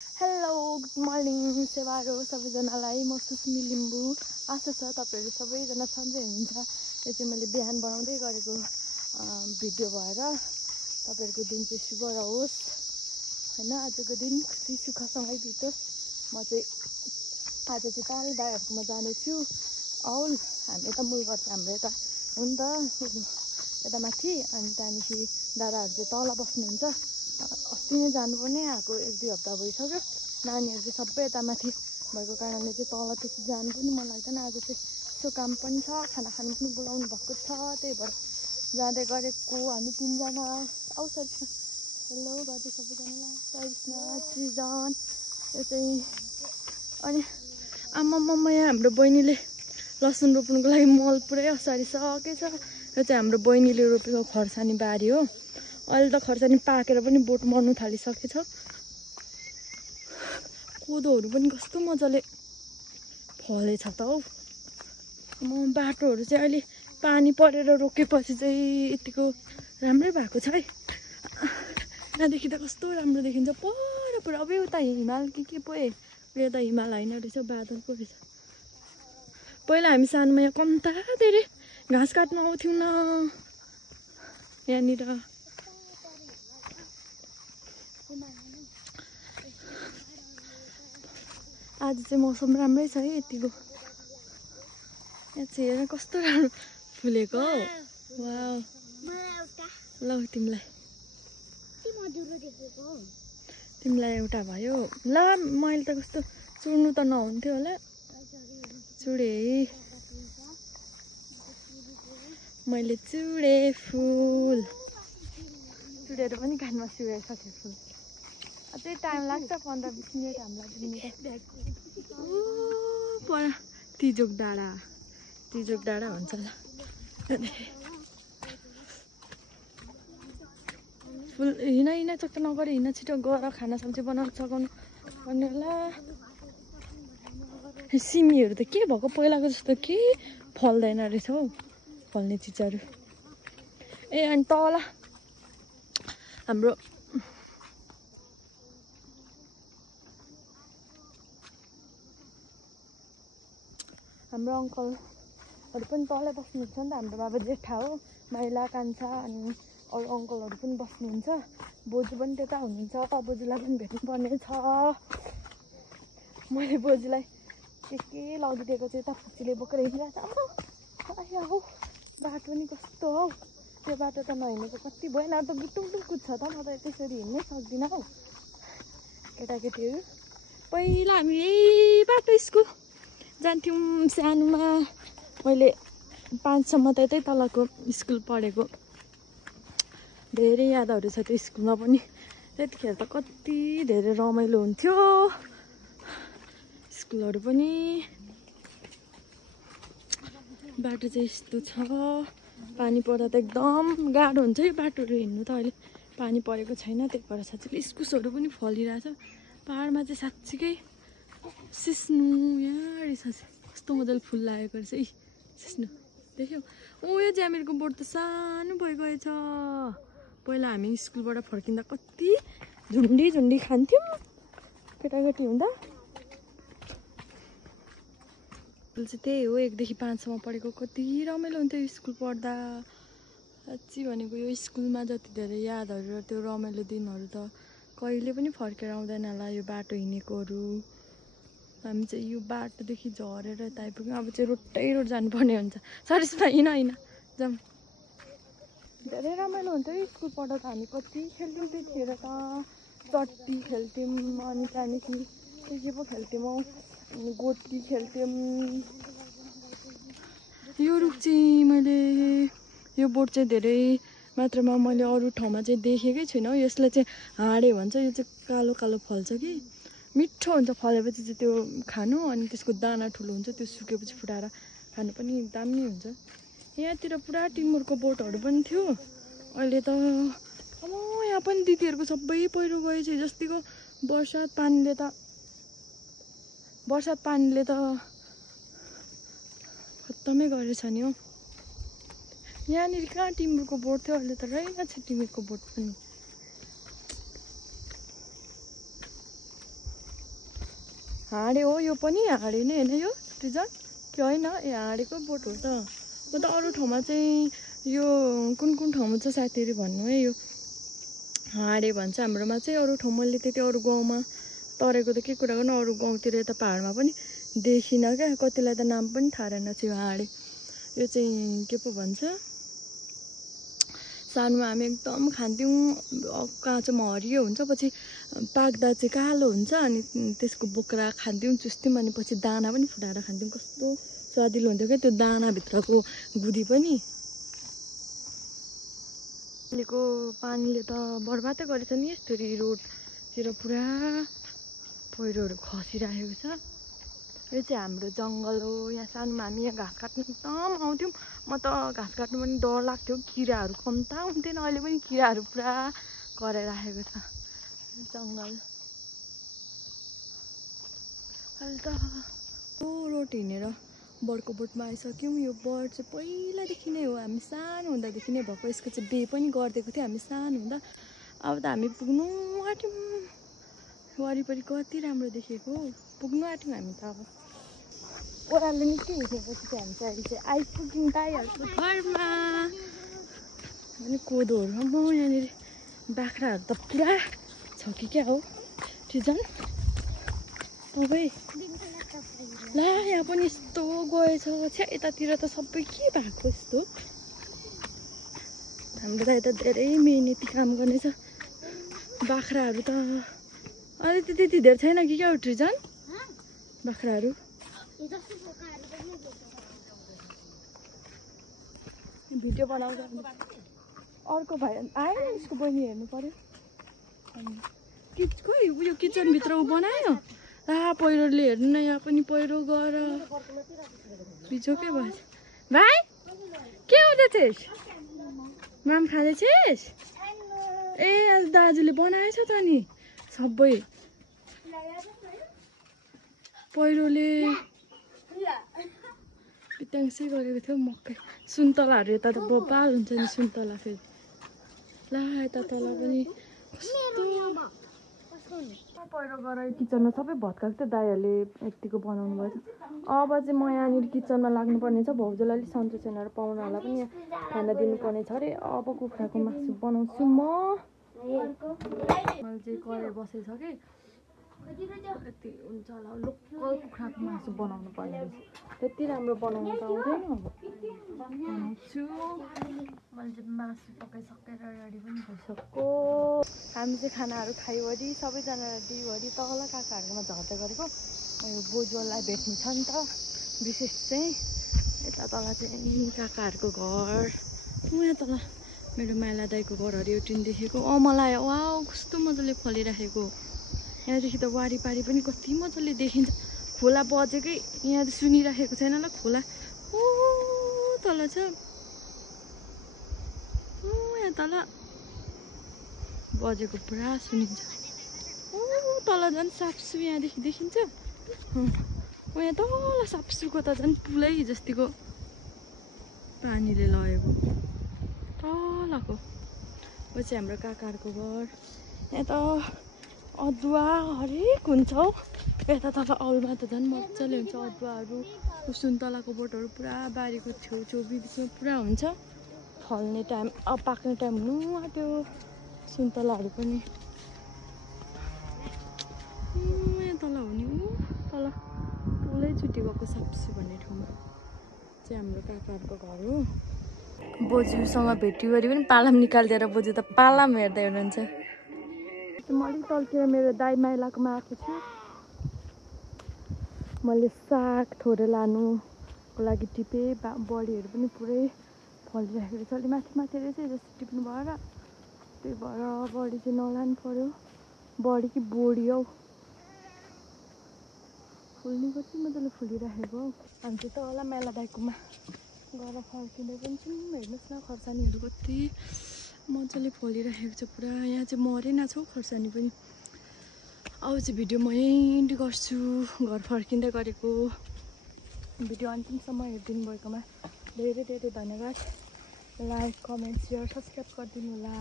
Hello good morning सेवारो सबैजनालाई म सुस्मी लिम्बू आशा छ तपाईहरु सबैजना सन्चै हुनुहुन्छ। यो चाहिँ मैले बिहान बनाउँदै गरेको भिडियो भएर तपाईहरुको दिन चाहिँ शुभ रहोस् हैन। आजको दिन खुसी सुखसँगै बितोस्। म चाहिँ आज चाहिँ तल दाइहरुकोमा जाने छु। औल हामी त मूल घर हाम्रो यता हो नि त यता माथि अनि त्यहाँदेखि दादाहरु चाहिँ तल बस्नुहुन्छ। अस्ति नै जानुपर्ने आएको 1-2 हप्ता भइसक्यो। नानीहरु चाहिँ सबै यता माथि भएको कारणले चाहिँ तल त्यति जानु पनि मन लाग्दैन। आज चाहिँ यसो काम पनि छ, खाना खानु पनि बोलाउनु भएको छ, त्यही भएर जाँदै गरेको हामी 3 जना। आउ सरिस्ना हेलो गर्दै सबैजनालाई सरिस्ना सृजन यो चाहिँ अनि आम्मामा यहाँ हाम्रो बहिनीले लसुन रोप्नुको लागि मल पुरै असारी सकेछ। यो चाहिँ हाम्रो बहिनीले रोपेको खर्सानी बारी हो। अहिले त खर्सानी पाकेर पनि बोट मर्नु थालिसकेछ। कोदोहरु पनि कस्तो मजाले फलेछ त हौ। बाटोहरु चाहिँ अहिले पानी परेर रोकेपछि चाहिँ यतिको राम्रै भएको छ है। यहाँदेखि त कस्तो राम्रो देखिन्छ पर पुरा। अब उता हिमाल के पो यता हिमाल हैन रहेछ बादल पो रहेछ। पहिला हामी सानोमा यहाँ कम्ता धेरै घाँस काट्न आउँथ्यौं न यहाँनिर। आज चाहिँ मौसम राम्रै छ है यतिको। यहाँ चाहिँ हेर कस्तो राम्रो फुलेको हौ। वाउ ल तिमीलाई एउटा भयो। ल मैले त कस्तो चुड्नु त नहुन्थ्यो होला। चुडे मैले चुडे फुल चुडेर पनि कानमा सिउरिसके फुल। अझै टाइम लाग्छ 15-20 मिनेट हामीलाई पनि। पर तिजोक डाँडा भन्छ ल। फुल हिँड चक्क नगरे हिँड छिटो गएर खाना सब्जी बनाउन सघाउनु पर्ने होला। सिमीहरू त के भएको पहिलाको जस्तो के फल्दैन रहेछ हौ फल्ने चिजहरू। अनि तल हाम्रो अङ्कलहरू पनि तलै बस्नुहुन्छ नि त। हाम्रो बाबा जेठा हो, माइला कान्छा अनि अरू अङ्कलहरू पनि बस्नुहुन्छ। बोजू पनि त्यता हुनुहुन्छ। बोजूलाई पनि भेट्नुपर्ने छ। मैले बोजूलाई के लगिदिएको चाहिँ यता फुच्चीले बोकेर हिँडिरहेको छ। आया हौ बाटो नि कस्तो हौ। त्यो बाटो त नहिँडेको कति भयो। न त बुटुङ कुद्छ त। म त त्यसरी हिँड्नै सक्दिनँ हौ। केटाकेटीहरू पहिला हामी यही बाटो स्कुल जान्थ्यौँ सानोमा। मैले 5 सम्म त यतै तलको स्कुल पढेको धेरै यादहरू छ त्यो स्कुलमा पनि। त्यतिखेर त कति धेरै रमाइलो हुन्थ्यो स्कुलहरू पनि। बाटो चाहिँ यस्तो छ। पानी पर्दा त एकदम गाह्रो हुन्छ यो बाटोहरू हिँड्नु त। अहिले पानी परेको छैन त्यही भएर साँच्चै इस्कुसहरू पनि फलिरहेछ। पाहाडमा चाहिँ साँच्चीकै सिस्नु यहाँ रहेछ कस्तो मजाले फुल लागेको रहेछ। सिस्नु देख्यौ। यो ज्यामिरको बोट त सानो भइगएछ। पहिला हामी स्कुलबाट फर्किँदा कति झुन्डी खान्थ्यौँ केटाकेटी हुँदा। चाहिँ त्यही हो 1 देखि 5 सम्म पढेको कति रमाइलो हुन्थ्यो स्कुल पढ्दा। साँच्ची भनेको यो स्कुलमा जति धेरै यादहरू र त्यो रमाइलो दिनहरू त कहिले पनि फर्केर आउँदैन होला। यो बाटो हिँडेकोहरू हामी चाहिँ यो बाटोदेखि झरेर यता आइपुग्यौँ। अब चाहिँ रोड जानुपर्ने हुन्छ। सरिस्मा हिँड जाउँ। धेरै रमाइलो हुन्थ्यो स्कुल पढ्दा त। हामी कति खेल्थ्यौँ त्यतिखेर त। चट्टी खेल्थ्यौँ अनि त्यहाँदेखि के पो खेल्थ्यौँ हौ। गोटी खेल्थ्यौँ। यो रुख चाहिँ मैले यो बोट चाहिँ धेरै मात्रामा मैले अरू ठाउँमा चाहिँ देखेकै छुइनँ। यसलाई चाहिँ हाँडे भन्छ। यो चाहिँ कालो कालो फल्छ कि मिठो हुन्छ। फलेपछि चाहिँ त्यो खानु अनि त्यसको दाना ठुलो हुन्छ। त्यो सुकेपछि फुटाएर खानु पनि दामी हुन्छ। यहाँतिर पुरा टिमुरको बोटहरू पनि थियो। अहिले त यहाँ पनि दिदीहरूको सबै पहिरो गएछ। जस्तिको बर्सात पानीले त खत्तमै गरेछ नि हौ। यहाँनिर कहाँ टिमुरको बोट थियो अहिले त रहेनछ टिमुरको बोट पनि। हाँडे हो यो पनि हाँडे नै होइन यो सृजन कि होइन ए हाँडेको बोट हो त म त अरू ठाउँमा चाहिँ यो कुन कुन ठाउँमा छ साथीहरू भन्नु है यो हाँडे भन्छ हाम्रोमा चाहिँ अरू ठाउँ मैले त्यति अरू गाउँमा तरेको त के कुरा गर्नु अरू गाउँतिर यता पाहाडमा पनि देखिनँ क्या कतिलाई त नाम पनि थाहा रहेनछ यो हाँडे यो चाहिँ के पो भन्छ सानोमा हामी एकदम खान्थ्यौँ काँचोमा हरियो हुन्छ पछि पाक्दा चाहिँ कालो हुन्छ अनि त्यसको बोक्रा खान्थ्यौँ चुस्थ्यौँ अनि पछि दाना पनि फुटाएर खान्थ्यौँ कस्तो स्वादिलो हुन्थ्यो क्या त्यो दानाभित्रको गुदी पनि अहिलेको पानीले त बर्बादै गरेछ नि यस्तरी रोडतिर पुरा पहिरोहरू खसिरहेको छ यो चाहिँ हाम्रो जङ्गल हो यहाँ सानोमा हामी यहाँ घाँस काट्नु एकदम आउँथ्यौँ म त घाँस काट्नु पनि डर लाग्थ्यो किराहरू कम्ता हुन्थेन अहिले पनि किराहरू पुरा कराइराखेको छ जङ्गल अहिले त रोड हिँडेर बर्को बोटमा आइसक्यौँ यो बर्ड चाहिँ पहिलादेखि नै हो हामी सानो हुँदादेखि नै भएको यसको चाहिँ बे पनि गरिदिएको थियो हामी सानो हुँदा अब त हामी पुग्नु आँट्यौँ वरिपरि कति राम्रो देखेको पुग्नु आँट्यौँ हामी त अब ओह्रालो निकै हिँडेपछि चाहिँ हामी चाहिँ अहिले चाहिँ आइपुग्यौँ दाइहरूको घरमा अनि कोदोहरू म यहाँनिर बाख्राहरू त पुरा छ कि क्या हो सृजन तपाईँ ला यहाँ पनि यस्तो गएछ छ्या यतातिर त सबै के भएको यस्तो हाम्रो त यता धेरै मेहनती काम गर्नेछ बाख्राहरू त अहिले त त्यति धेरै छैन कि क्या हो सृजन बाख्राहरू भिडियो बनाउँदा अर्को भाइ आयो उसको बहिनी हेर्नु पर्यो खोइ उयो किचनभित्र ऊ बनायो पहिरोले हेर्नु न यहाँ पनि पहिरो गएर बिजोकै भयो भाइ के हुँदैछस् माम खाँदैछस् ए आज दाजुले बनाएछ त नि सबै पहिरोले बित्याङ्सै गरेको थियो मकै सुन्तलाहरू यता त बबाल हुन्छ नि सुन्तला फेरि ला यता तल पनि कस्तो पहिरो गएर किचनमा सबै भत्काएको थियो दाइहरूले यतिको बनाउनु भएछ अब चाहिँ म यहाँनिर किचनमा लाग्नुपर्ने छ भाउजूलाई अलिक सन्चो छैन र पाहुनाहरूलाई पनि यहाँ खाना दिनुपर्ने छ अरे अब कुखुराको मासु बनाउँछु मैले चाहिँ कराई बसेछ कि यति हुन्छ होला लोकल कुखुराको मासु बनाउनु पर्ने रहेछ त्यति राम्रो बनाउनु त आउँदैन अब बनाउँछु मैले चाहिँ मासु पकाइसकेर रेडी पनि भइसक्यो हामी चाहिँ खानाहरू खाइवरी सबैजना दिइवरी तल काकाहरूकोमा झर्दै गरेको यो बोजूलाई भेट्नु छ नि त विशेष चाहिँ यता तल चाहिँ काकाहरूको घर यहाँ तल मेरो माइला दाइको घरहरू एउटा देखेको मलाई वाउ कस्तो मजाले फलिराखेको यहाँदेखि त वारिपारि पनि कति मजाले देखिन्छ खोला बजेकै यहाँ त सुनिराखेको छैन ल खोला ओ तल छ यहाँ तल बजेको पुरा सुनिन्छ ओ तल झन् साप्सु यहाँदेखि देखिन्छ यहाँ तल साप्सुको त झन् पुलै जस्तिको पानीले लगेको तलको वो चाहिँ हाम्रो काकाहरूको घर यहाँ त अदुवा हरेक हुन्छ हौ यता तल औलमा त झन् मजाले हुन्छ अदुवाहरू सुन्तलाको बोटहरू पुरा बारीको छेउछेउ बिचमा पुरा हुन्छ फल्ने टाइम अब पाक्ने टाइम हुनु आँट्यो सुन्तलाहरू पनि यहाँ तल हुने तल ठुलैचोटि गएको साप्सु भन्ने ठाउँमा चाहिँ हाम्रो काकाहरूको घर हो बोजूसँग भेट्यो गरी पनि पालाम निकालिदिएर बोजू त पालाम हेर्दै हुनुहुन्छ म अलिक तल्केर मेरो दाइ माइलाकोमा आएको छु मैले साग थोरै लानुको लागि टिपेँ बडीहरू पनि पुरै फलिरहेको रहेछ अलि माथि माथि रहेछ जस्तो टिप्नु भएर त्यही भएर बडी चाहिँ नलानु पर्यो बडी कि बोडी हौ फुल्ने कति मजाले फुलिरहेको हौ हामी चाहिँ तल मेला दाइकोमा गएर फर्किँदै पनि छौँ हेर्नुहोस् न खर्सानीहरू कति मजाले फलिरहेको छ पुरा यहाँ चाहिँ मरेन छ हौ खर्सानी पनि अब चाहिँ भिडियो म यहीँ एन्ड गर्छु घर फर्किँदै गरेको भिडियो अन्तिमसम्म हेरिदिनु भएकोमा धेरै धेरै धन्यवाद लाइक कमेन्ट सेयर सब्सक्राइब गरिदिनु होला